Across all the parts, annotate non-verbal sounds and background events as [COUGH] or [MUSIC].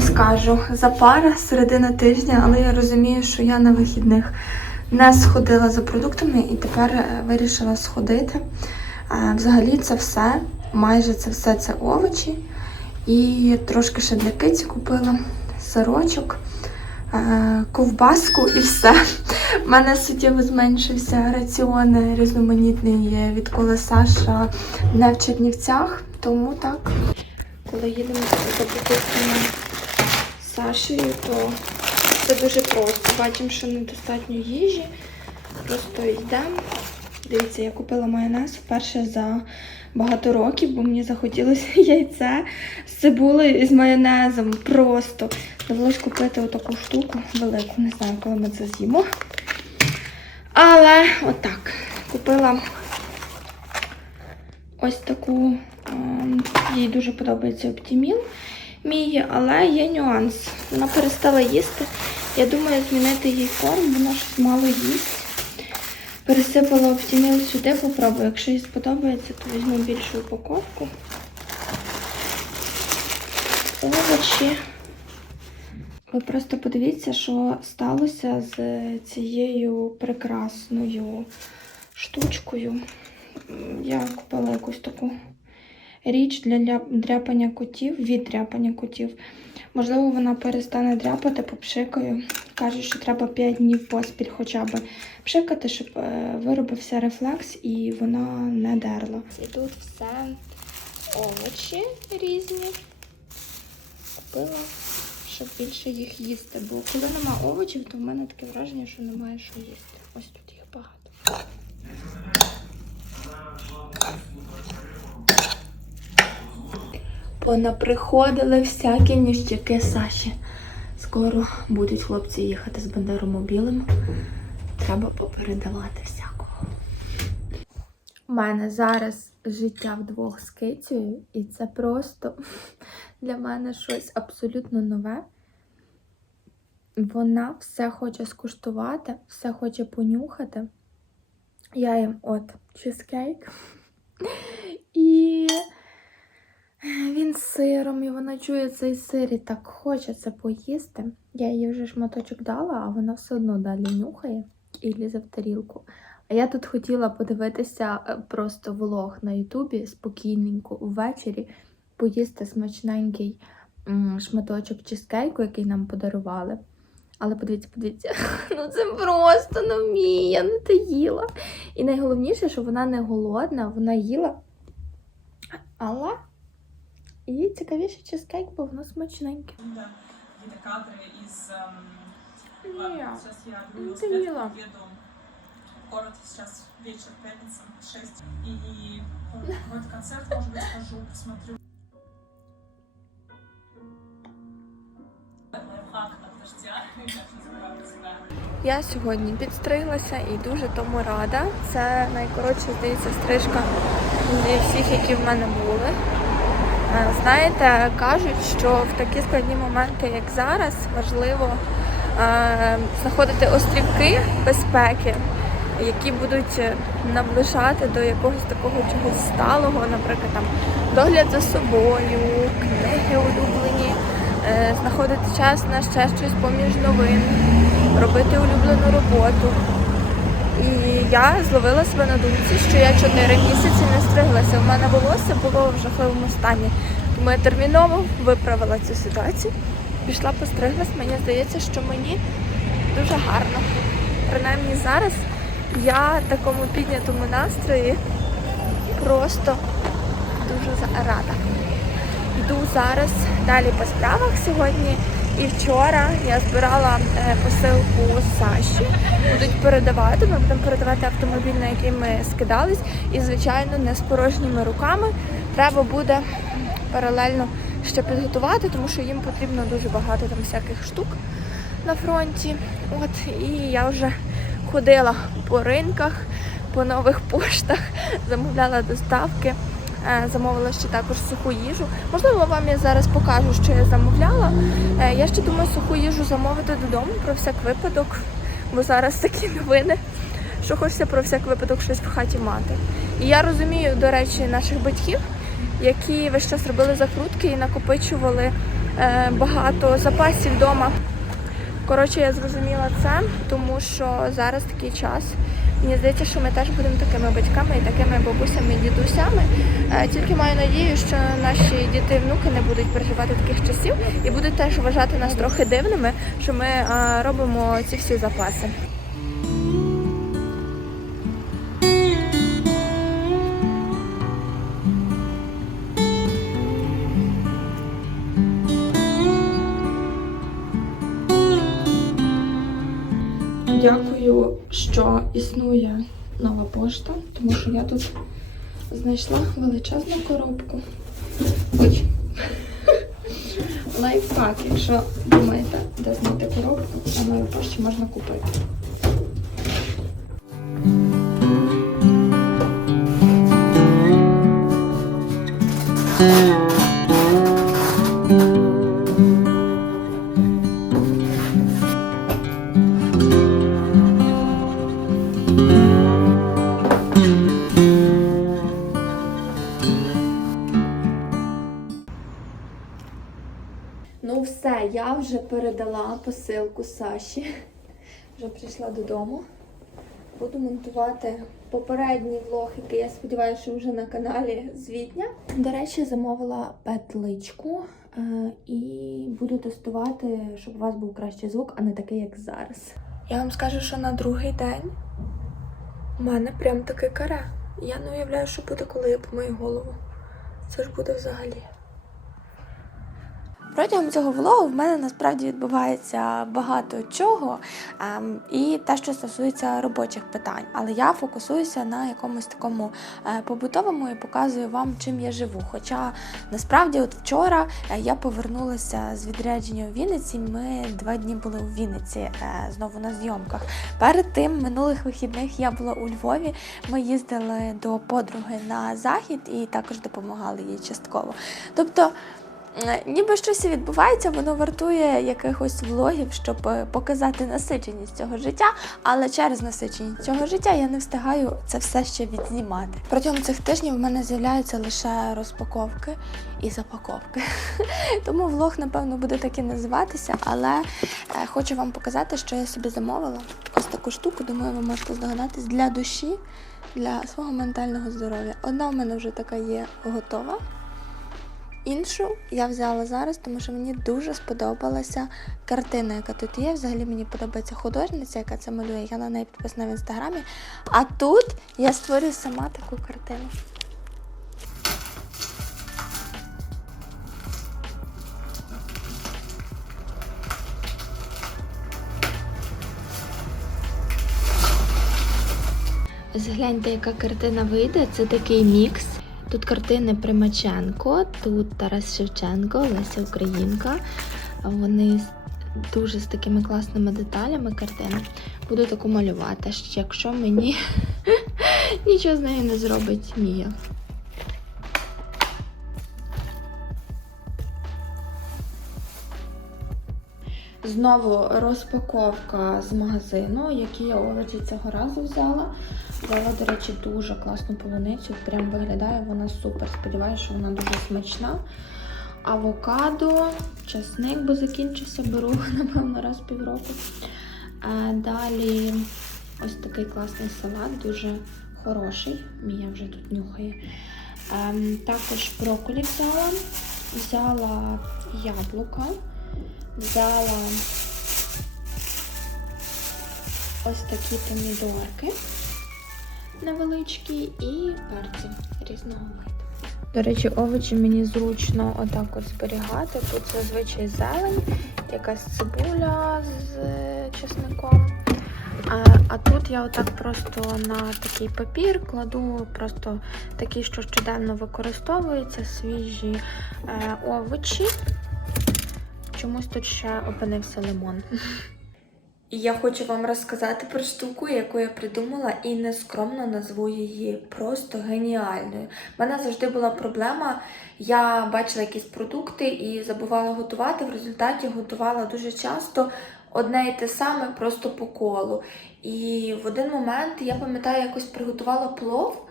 скажу, запара середина тижня, але я розумію, що я на вихідних не сходила за продуктами і тепер е, вирішила сходити. Е, Взагалі це все, майже це все це овочі. І трошки ще для киці купила сирочок, е, ковбаску і все. У мене суттєво зменшився раціон різноманітний, відколи Саша не в Чернівцях, тому так. Коли їдемо за продуктами з Сашею, то це дуже просто. Бачимо, що недостатньо їжі. Просто йдемо. Дивіться, я купила майонез вперше за багато років, бо мені захотілося [LAUGHS] яйце з цибулею і з майонезом. Просто довелось купити отаку штуку велику. Не знаю, коли ми це з'їмо. Але отак. Купила ось таку. ем, Їй дуже подобається оптіміл мій, але є нюанс. Вона перестала їсти. Я думаю, змінити їй корм, вона щось мало їсть. Пересипала оптіміл сюди, попробую. Якщо їй сподобається, то візьму більшу упаковку. Овочі. Ви просто подивіться, що сталося з цією прекрасною штучкою. Я купила якусь таку річ для дряпання котів, від дряпання котів. Можливо, вона перестане дряпати, попшикаю. Кажуть, що треба 5 днів поспіль хоча б пшикати, щоб е, виробився рефлекс і вона не дерла. І тут все овочі різні. Купила, щоб більше їх їсти. Бо коли нема овочів, то в мене таке враження, що немає що їсти. Ось тут їх багато. Понаприходили всякі ніщаки Саші. Скоро будуть хлопці їхати з бандеромобілем. Треба попередавати всякого. У мене зараз життя вдвох з кицею, і це просто для мене щось абсолютно нове. Вона все хоче скуштувати, все хоче понюхати. Я їм от чизкейк. І він сиром, і вона чує цей сир і так хоче це поїсти. Я їй вже шматочок дала, а вона все одно далі нюхає і лізе в тарілку. А я тут хотіла подивитися е, просто влог на Ютубі спокійненько ввечері, поїсти смачненький шматочок чизкейку, який нам подарували. Але подивіться, подивіться, [LAUGHS] ну це просто не вміє, я не те їла. І найголовніше, що вона не голодна, вона їла. Але і цікавіше чизкейк, бо воно смачненьке. Да, какие-то кадры из... эм, Не, ладно, сейчас я ну говорю, ты ела. еду в город, сейчас вечер, пятница, 6, и, и какой-то концерт, может быть, схожу, посмотрю. Лайфхак от дождя, как избавиться, да. Я сьогодні підстриглася і дуже тому рада. Це найкоротша, здається, стрижка зі всіх, які в мене були. Е, Знаєте, кажуть, що в такі складні моменти, як зараз, важливо е, знаходити острівки безпеки, які будуть наближати до якогось такого чогось сталого, наприклад, там догляд за собою, книги улюблені, е, знаходити час на ще щось поміж новин, робити улюблену роботу. І я зловила себе на думці, що я 4 місяці не стриглася. У мене волосся було в жахливому стані. Тому я терміново виправила цю ситуацію. Пішла постриглась. Мені здається, що мені дуже гарно. Принаймні зараз я в такому піднятому настрої просто дуже рада. Йду зараз далі по справах сьогодні. І вчора я збирала е, посилку Саші. Будуть передавати. Ми будемо передавати автомобіль, на який ми скидались. І, звичайно, не з порожніми руками. Треба буде паралельно ще підготувати, тому що їм потрібно дуже багато там всяких штук на фронті. От і я вже ходила по ринках, по нових поштах, [LAUGHS] замовляла доставки. Е, Замовила ще також суху їжу. Можливо, вам я зараз покажу, що я замовляла. Е, Я ще думаю суху їжу замовити додому про всяк випадок, бо зараз такі новини, що хочеться про всяк випадок щось в хаті мати. І я розумію, до речі, наших батьків, які весь час робили закрутки і накопичували е, багато запасів вдома. Коротше, я зрозуміла це, тому що зараз такий час. Мені здається, що ми теж будемо такими батьками і такими бабусями і дідусями. Е, Тільки маю надію, що наші діти і внуки не будуть переживати таких часів і будуть теж вважати нас трохи дивними, що ми е, робимо ці всі запаси. Дякую, що існує нова пошта, тому що я тут знайшла величезну коробку. Ой. Лайфхак, якщо думаєте, де знайти коробку, на новій пошті можна купити. Я вже передала посилку Саші. Вже прийшла додому. Буду монтувати попередній влог, який я сподіваюся, що вже на каналі звітня. До речі, замовила петличку е, і буду тестувати, щоб у вас був кращий звук, а не такий, як зараз. Я вам скажу, що на другий день у мене прям таке каре. Я не уявляю, що буде, коли я помию голову. Це ж буде взагалі. Протягом цього влогу в мене насправді відбувається багато чого, ем, і те, що стосується робочих питань. Але я фокусуюся на якомусь такому е, побутовому і показую вам, чим я живу. Хоча насправді, от вчора е, я повернулася з відрядження у Вінниці. Ми два дні були у Вінниці е, знову на зйомках. Перед тим минулих вихідних я була у Львові. Ми їздили до подруги на захід і також допомагали їй частково. Тобто. Е, Ніби щось і відбувається, воно вартує якихось влогів, щоб е, показати насиченість цього життя, але через насиченість цього життя я не встигаю це все ще відзнімати. Протягом цих тижнів в мене з'являються лише розпаковки і запаковки. [LAUGHS] Тому влог, напевно, буде так і називатися, але е, хочу вам показати, що я собі замовила. Ось таку штуку, думаю, ви можете здогадатись для душі, для свого ментального здоров'я. Одна в мене вже така є готова. Іншу я взяла зараз, тому що мені дуже сподобалася картина, яка тут є. Взагалі мені подобається художниця, яка це малює. Я на неї підписана в інстаграмі. А тут я створюю сама таку картину. Згляньте, яка картина вийде. Це такий мікс. Тут картини Примаченко, тут Тарас Шевченко, Леся Українка. Вони дуже з такими класними деталями картини. Буду таку малювати, якщо мені [LAUGHS] нічого з нею не зробить Мія. Знову розпаковка з магазину, які я овочі цього разу взяла. Взяла, до речі, дуже класну полуницю. Прям виглядає вона супер. Сподіваюся, що вона дуже смачна. Авокадо, часник, бо закінчився, беру, [LAUGHS] напевно, раз в півроку. Далі ось такий класний салат, дуже хороший. Мія вже тут нюхає. Ем, також брокколі взяла. Взяла яблука. Взяла ось такі помідорки невеличкі і перці різного виду. До речі, овочі мені зручно отак от зберігати. Тут зазвичай зелень, якась цибуля з чесником. А, а тут я отак просто на такий папір кладу просто такі, що щоденно використовуються, свіжі е, овочі. Чомусь тут ще опинився лимон. [LAUGHS] І я хочу вам розказати про штуку, яку я придумала, і нескромно назву її просто геніальною. У мене завжди була проблема. Я бачила якісь продукти і забувала готувати. В результаті готувала дуже часто одне і те саме просто по колу. І в один момент я пам'ятаю, якось приготувала плов.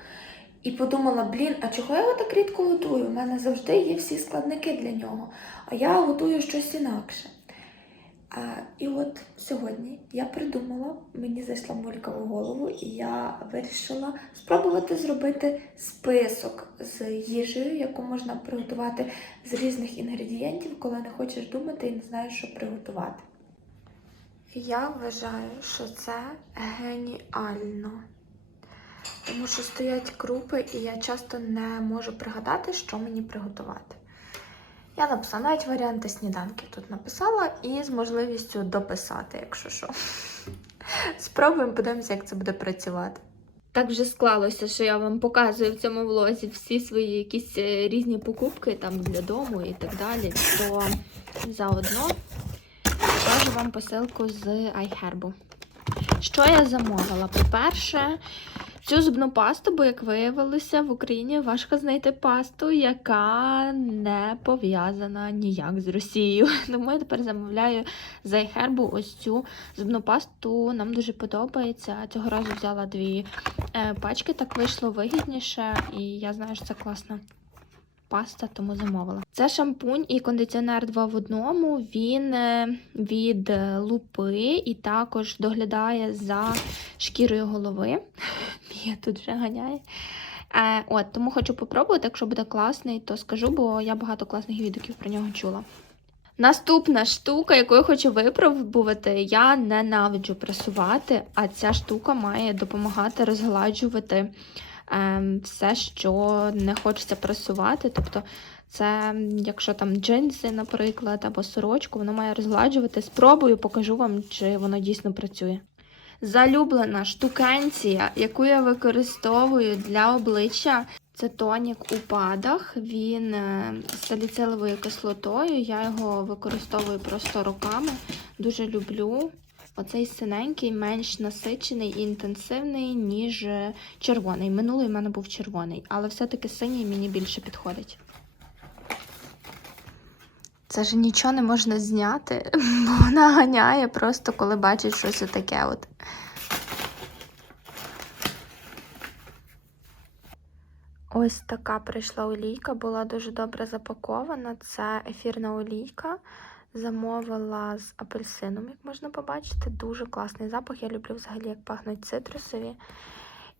І подумала, блін, а чого я його так рідко готую? У мене завжди є всі складники для нього, а я готую щось інакше. А, і от сьогодні я придумала, мені зайшла мулька в голову, і я вирішила спробувати зробити список з їжею, яку можна приготувати з різних інгредієнтів, коли не хочеш думати і не знаєш, що приготувати. Я вважаю, що це геніально. Тому що стоять крупи, і я часто не можу пригадати, що мені приготувати. Я написала навіть варіанти сніданків тут написала і з можливістю дописати, якщо що. [LAUGHS] Спробуємо, подивимося, як це буде працювати. Так вже склалося, що я вам показую в цьому влозі всі свої якісь е, різні покупки там для дому і так далі. То заодно покажу вам посилку з iHerb. Що я замовила? По-перше, цю зубну пасту, бо, як виявилося, в Україні важко знайти пасту, яка не пов'язана ніяк з Росією. [LAUGHS] Тому я тепер замовляю за iHerb ось цю зубну пасту. Нам дуже подобається. Цього разу взяла дві е, пачки, так вийшло вигідніше, і я знаю, що це класна паста, тому замовила. Це шампунь і кондиціонер два в одному. Він е, від е, лупи і також доглядає за шкірою голови. [LAUGHS] Мія тут вже ганяє. Е, от, тому хочу попробувати. Якщо буде класний, то скажу, бо я багато класних відгуків про нього чула. Наступна штука, яку я хочу випробувати, я ненавиджу пресувати, а ця штука має допомагати розгладжувати все, що не хочеться пресувати. Тобто, це, якщо там джинси, наприклад, або сорочку, воно має розгладжувати. Спробую, покажу вам, чи воно дійсно працює. Залюблена штукенція, яку я використовую для обличчя, це тонік у падах. Він е, з саліциловою кислотою. Я його використовую просто роками. Дуже люблю. Оцей синенький менш насичений і інтенсивний, ніж е, червоний. Минулий в мене був червоний, але все-таки синій мені більше підходить. Це ж нічого не можна зняти, [LAUGHS] бо вона ганяє просто, коли бачить щось таке. От. Ось така прийшла олійка, була дуже добре запакована. Це ефірна олійка. Замовила з апельсином, як можна побачити. Дуже класний запах. Я люблю взагалі, як пахнуть цитрусові.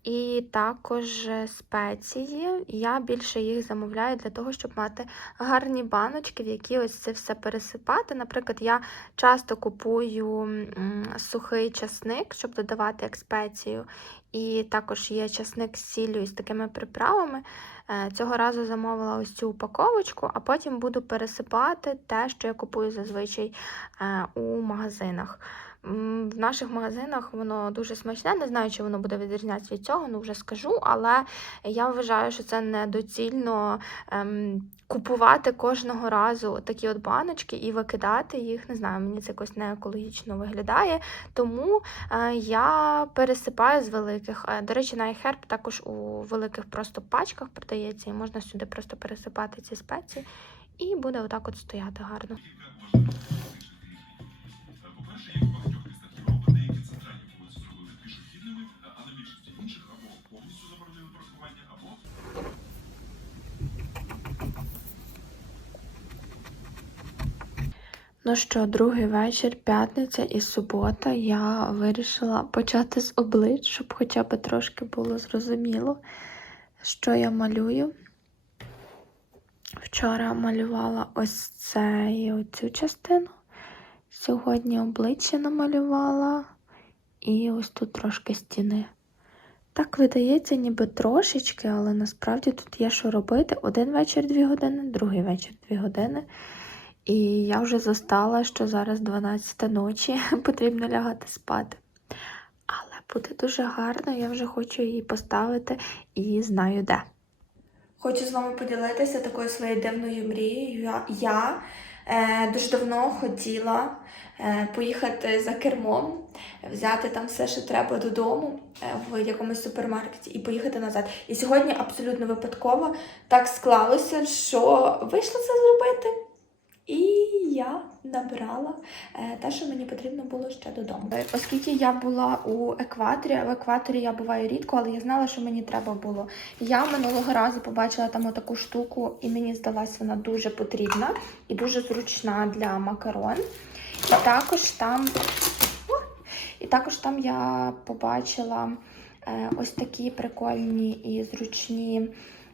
І також спеції. Я більше їх замовляю для того, щоб мати гарні баночки, в які ось це все пересипати. Наприклад, я часто купую сухий часник, щоб додавати як спецію. І також є часник з сіллю і з такими приправами. Е, Цього разу замовила ось цю упаковочку, а потім буду пересипати те, що я купую зазвичай е, у магазинах. В наших магазинах воно дуже смачне. Не знаю, чи воно буде відрізнятися від цього, ну вже скажу. Але я вважаю, що це недоцільно ем, купувати кожного разу такі от баночки і викидати їх. Не знаю, мені це якось не екологічно виглядає. Тому е, я пересипаю з великих. Е, До речі, на iHerb також у великих просто пачках продається, і можна сюди просто пересипати ці спеції, і буде отак от стояти гарно. Ну що, другий вечір, п'ятниця і субота. Я вирішила почати з облич, щоб хоча б трошки було зрозуміло, що я малюю. Вчора малювала ось це і оцю частину. Сьогодні обличчя намалювала і ось тут трошки стіни. Так видається, ніби трошечки, але насправді тут є що робити. Один вечір дві години, другий вечір дві години. І я вже застала, що зараз 12 ночі [LAUGHS] потрібно лягати спати. Але буде дуже гарно, я вже хочу її поставити і знаю де. Хочу з вами поділитися такою своєю дивною мрією. Я, е, дуже давно хотіла е, поїхати за кермом, взяти там все, що треба додому е, в якомусь супермаркеті і поїхати назад. І сьогодні абсолютно випадково так склалося, що вийшло це зробити. І я набрала е, те, що мені потрібно було ще додому. Е, Оскільки я була у екваторі, в екваторі я буваю рідко, але я знала, що мені треба було. Я минулого разу побачила там таку штуку, і мені здалась вона дуже потрібна і дуже зручна для макарон. І також там, і також там я побачила е, ось такі прикольні і зручні.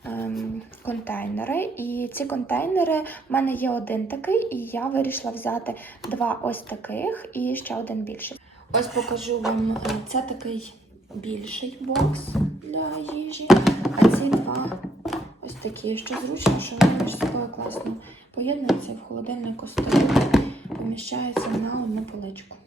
Ем, Контейнери, і ці контейнери в мене є один такий, і я вирішила взяти два ось таких і ще один більший. Ось покажу вам е, це такий більший бокс для їжі, а ці два ось такі, що зручно, що вони між собою класно поєднуються в холодильнику стоїть, поміщається на одну поличку.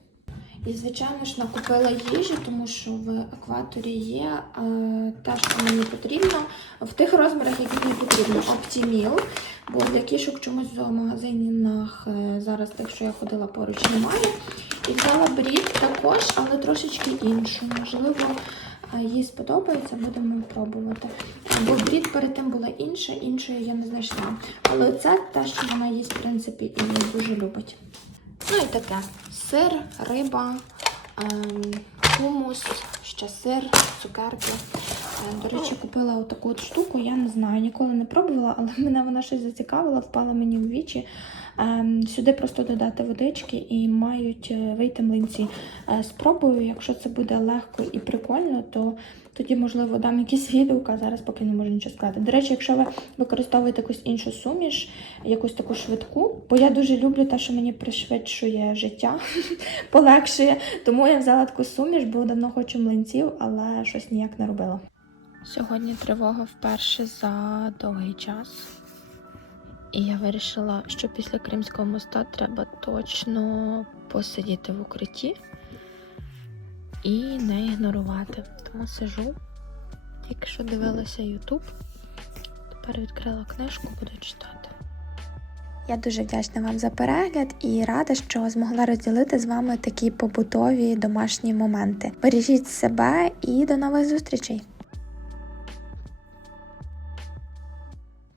І, звичайно ж, накупила їжі, тому що в екваторі є е, те, що мені потрібно, в тих розмірах, яких мені потрібно. Оптіміл, бо для кішок чомусь в магазинах е, зараз тих, що я ходила поруч, немає. І взяла брід також, але трошечки іншу. Можливо, е, їй сподобається, будемо пробувати. Бо брід перед тим була інша, іншої я не знайшла. Але це те, що вона їсть, в принципі, і дуже любить. Ну і таке: сир, риба, ем, хумус, ще сир, цукерки. Е, До речі, купила отаку от штуку, я не знаю, ніколи не пробувала, але мене вона щось зацікавила, впала мені в вічі. Ем, Сюди просто додати водички і мають е, вийти млинці. Е, Спробую, якщо це буде легко і прикольно, то тоді, можливо, дам [LAUGHS] відгук, а зараз поки не можу нічого сказати. До речі, якщо ви використовуєте якусь іншу суміш, якусь таку швидку, бо я дуже люблю те, що мені пришвидшує життя, [LAUGHS] полегшує. Тому я взяла таку суміш, бо давно хочу млинців, але щось ніяк не робила. Сьогодні тривога вперше за довгий час. І я вирішила, що після Кримського моста треба точно посидіти в укритті і не ігнорувати. Тому сижу, тільки що дивилася YouTube, тепер відкрила книжку, буду читати. Я дуже вдячна вам за перегляд і рада, що змогла розділити з вами такі побутові домашні моменти. Бережіть себе і до нових зустрічей!